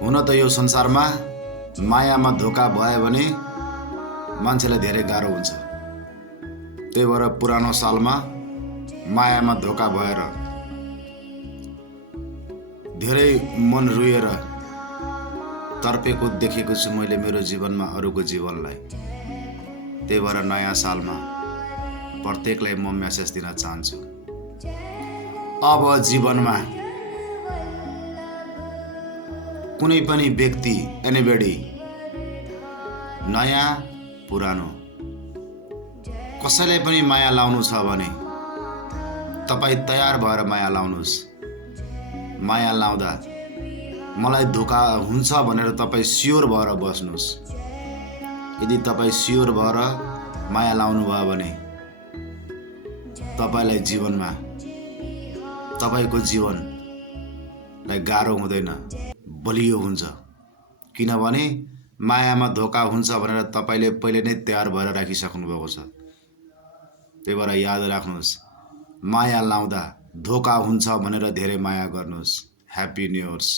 हुन त यो संसारमा मायामा धोका भयो भने मान्छेलाई धेरै गाह्रो हुन्छ। त्यही भएर पुरानो सालमा मायामा धोका भएर धेरै मन रुएर तर्पेको देखेको छु मैले मेरो जीवनमा अरूको जीवनलाई। त्यही भएर नयाँ सालमा प्रत्येकलाई म मेसेज दिन चाहन्छु। अब जीवनमा कुनै पनि व्यक्ति एनीबडी नयाँ पुरानो कसैलाई पनि माया लाउनु छ भने तपाईँ तयार भएर माया लाउनुहोस्। माया लाउँदा मलाई धोका हुन्छ भनेर तपाईँ स्योर भएर बस्नुहोस्। यदि तपाईँ स्योर भएर माया लाउनु भयो भने तपाईलाई जीवनमा तपाईको जीवनलाई गाह्रो हुँदैन, बलियो हुन्छ। किनभने मायामा धोका हुन्छ भनेर तपाईले पहिले नै तयार भएर राखिसक्नु भएको छ। त्यही भएर याद राख्नुहोस्, माया लाउँदा धोका हुन्छ भनेर धेरै माया गर्नुहोस्। Happy new years.